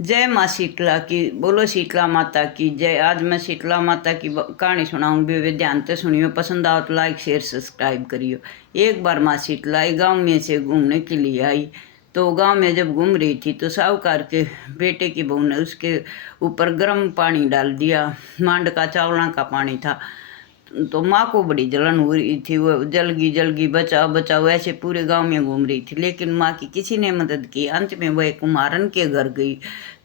जय माँ शीतला की, बोलो शीतला माता की जय। आज मैं शीतला माता की कहानी सुनाऊंगी, वे ध्यान से सुनियो। पसंद आओ तो लाइक शेयर सब्सक्राइब करियो। एक बार माँ शीतला गांव में से घूमने के लिए आई। तो गांव में जब घूम रही थी तो साहूकार के बेटे की बहू ने उसके ऊपर गर्म पानी डाल दिया। मांड का चावला का पानी था। तो माँ को बड़ी जलन हो रही थी, वो जलगी बचाओ बचाओ ऐसे पूरे गांव में घूम रही थी, लेकिन माँ की किसी ने मदद की। अंत में वह कुम्हारन के घर गई।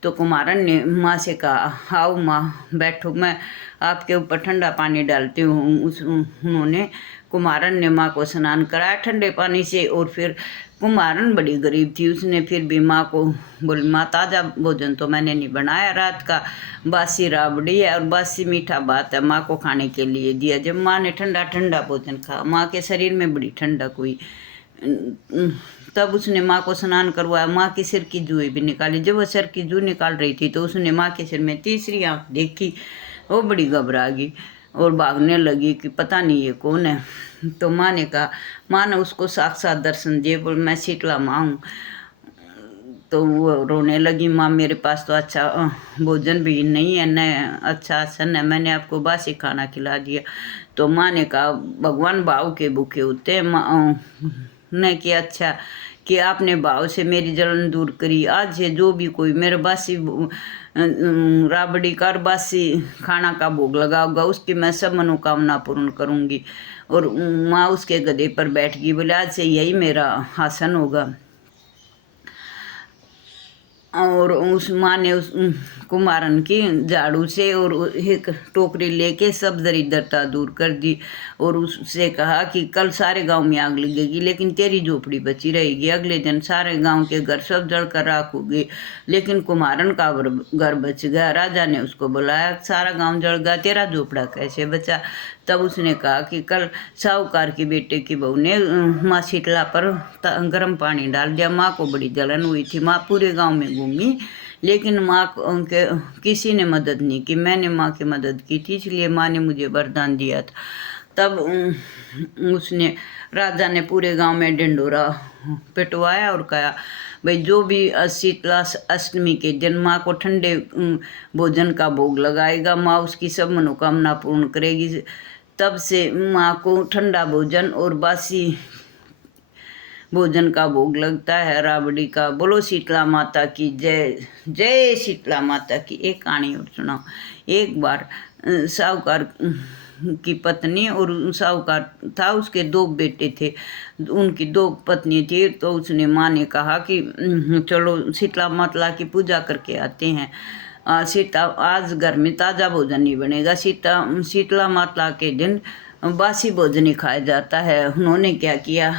तो कुम्हारन ने माँ से कहा, आओ माँ बैठो, मैं आपके ऊपर ठंडा पानी डालती हूँ। उन्होंने कुम्हारन ने माँ को स्नान कराया ठंडे पानी से। और फिर कुम्हारन बड़ी गरीब थी, उसने फिर भी माँ को बोली, माँ ताज़ा भोजन तो मैंने नहीं बनाया, रात का बासी राबड़ी है और बासी मीठा भात है, माँ को खाने के लिए दिया। जब माँ ने ठंडा ठंडा भोजन खाया, माँ के शरीर में बड़ी ठंडक हुई। तब उसने माँ को स्नान करवाया, माँ की सिर की जूई भी निकाली। जब वह सिर की जू निकाल रही थी तो उसने माँ के सिर में तीसरी आँख देखी। वो बड़ी घबरा गई और भागने लगी कि पता नहीं ये कौन है। तो माँ ने कहा, माँ ने उसको साक्षात दर्शन दिए, बोल मैं शीतला माँ हूँ। तो वो रोने लगी, माँ मेरे पास तो अच्छा भोजन भी नहीं है, न अच्छा आसन है, मैंने आपको बासी खाना खिला दिया। तो माँ ने कहा, भगवान भाव के भूखे होते हैं माँ ने, कि अच्छा कि आपने भाव से मेरी जलन दूर करी। आज से जो भी कोई मेरे बासी राबड़ी का और बासी खाना का भोग लगाऊंगा, उसकी मैं सब मनोकामना पूर्ण करूंगी। और माँ उसके गधे पर बैठ गई, बोले आज से यही मेरा आसन होगा। और उस माँ ने उस कुम्हारन की झाड़ू से और एक टोकरी लेके सब दरिद्रता दूर कर दी। और उससे कहा कि कल सारे गांव में आग लगेगी, लेकिन तेरी झोपड़ी बची रहेगी। अगले दिन सारे गांव के घर सब जलकर राख हो गए, लेकिन कुम्हारन का घर बच गया। राजा ने उसको बुलाया, सारा गांव जल गया, तेरा झोपड़ा कैसे बचा? तब उसने कहा कि कल साहूकार के बेटे की बहू ने माँ शीतला पर गर्म पानी डाल दिया। माँ को बड़ी जलन हुई थी, माँ पूरे गांव में घूमी, लेकिन माँ के किसी ने मदद नहीं की। मैंने माँ की मदद की थी, इसलिए माँ ने मुझे वरदान दिया था। तब उसने राजा ने पूरे गांव में ढिंढोरा पिटवाया और कहा, भाई जो भी शीतला अष्टमी के दिन माँ को ठंडे भोजन का भोग लगाएगा, माँ उसकी सब मनोकामना पूर्ण करेगी। तब से माँ को ठंडा भोजन और बासी भोजन का भोग लगता है, राबड़ी का। बोलो शीतला माता की जय। जय शीतला माता की। एक कहानी और सुनाओ। एक बार साहूकार की पत्नी और साहूकार था, उसके दो बेटे थे, उनकी दो पत्नी थी। तो उसने माँ ने कहा कि चलो शीतला माता की पूजा करके आते हैं। सीता आज घर में ताज़ा भोजन नहीं बनेगा, शीतला माता के दिन बासी भोजन ही खाया जाता है। उन्होंने क्या किया,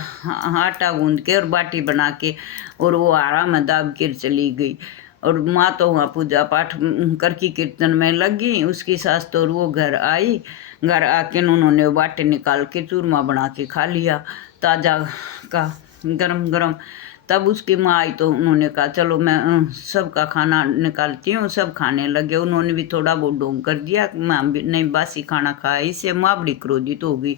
आटा गूंद के और बाटी बना के और वो आराम में दाब कर चली गई। और माँ तो वहाँ पूजा पाठ करके कीर्तन में लग गई। उसकी सास तो वो घर आई, घर आके उन्होंने बाटे निकाल के चूरमा बना के खा लिया ताज़ा का गरम गरम। तब उसकी माँ आई तो उन्होंने कहा, चलो मैं सबका खाना निकालती हूँ। सब खाने लगे, उन्होंने भी थोड़ा बहुत ढोंग कर दिया, माँ भी नहीं बासी खाना खाया। इससे माँ बड़ी क्रोधित हो गई।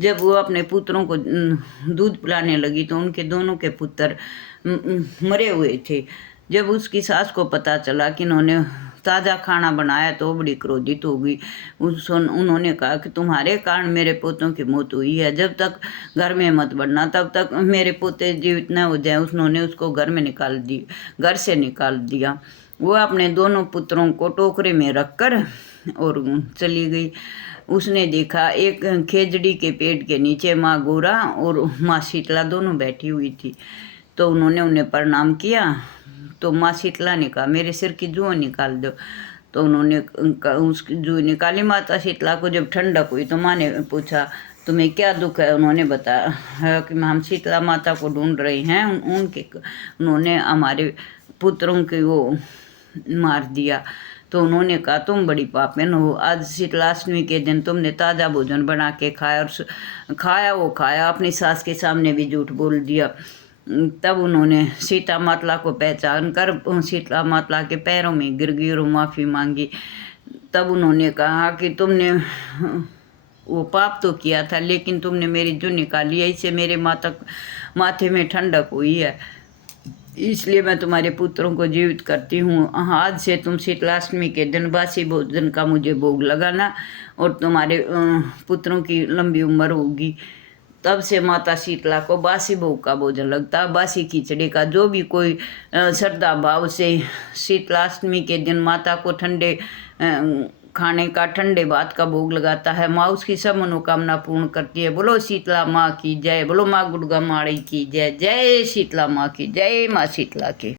जब वो अपने पुत्रों को दूध पिलाने लगी तो उनके दोनों के पुत्र मरे हुए थे। जब उसकी सास को पता चला कि इन्होंने ताज़ा खाना बनाया तो वो बड़ी क्रोधित हो गई। उन्होंने कहा कि तुम्हारे कारण मेरे पोतों की मौत हुई है, जब तक घर में मत बढ़ना, तब तक मेरे पोते जीवित न हो जाए। उन्होंने उसको घर से निकाल दिया। वो अपने दोनों पुत्रों को टोकरे में रखकर और चली गई। उसने देखा एक खेजड़ी के पेड़ के नीचे माँ गोरा और माँ शीतला दोनों बैठी हुई थी। तो उन्होंने उन्हें प्रणाम किया। तो माँ शीतला ने कहा, मेरे सिर की जूं निकाल दो। तो उन्होंने उसकी जूं निकाली। माता शीतला को जब ठंडक हुई तो माँ ने पूछा, तुम्हें क्या दुख है? उन्होंने बताया कि हम शीतला माता को ढूंढ रहे हैं, उन्होंने हमारे पुत्रों के वो मार दिया। तो उन्होंने कहा, तुम बड़ी पापिन हो, आज शीतलाष्टमी के दिन तुमने ताज़ा भोजन बना के खाया और खाया अपनी सास के सामने भी झूठ बोल दिया। तब उन्होंने सीता माता को पहचान कर शीतला माता के पैरों में गिर गई और माफ़ी मांगी। तब उन्होंने कहा कि तुमने वो पाप तो किया था, लेकिन तुमने मेरी जो निकाली है, इससे मेरे माथे में ठंडक हुई है। इसलिए मैं तुम्हारे पुत्रों को जीवित करती हूँ। आज से तुम शीतलाष्टमी के दिन बासी भोजन का मुझे भोग लगाना और तुम्हारे पुत्रों की लंबी उम्र होगी। तब से माता शीतला को बासी भोग का भोजन लगता। बासी खिचड़ी का जो भी कोई श्रद्धा भाव से शीतलाष्टमी के दिन माता को ठंडे खाने का, ठंडे भात का भोग लगाता है, माँ उसकी सब मनोकामना पूर्ण करती है। बोलो शीतला माँ की जय, बोलो माँ गुड़गा माड़ी की जय। जय शीतला माँ की जय, माँ शीतला की।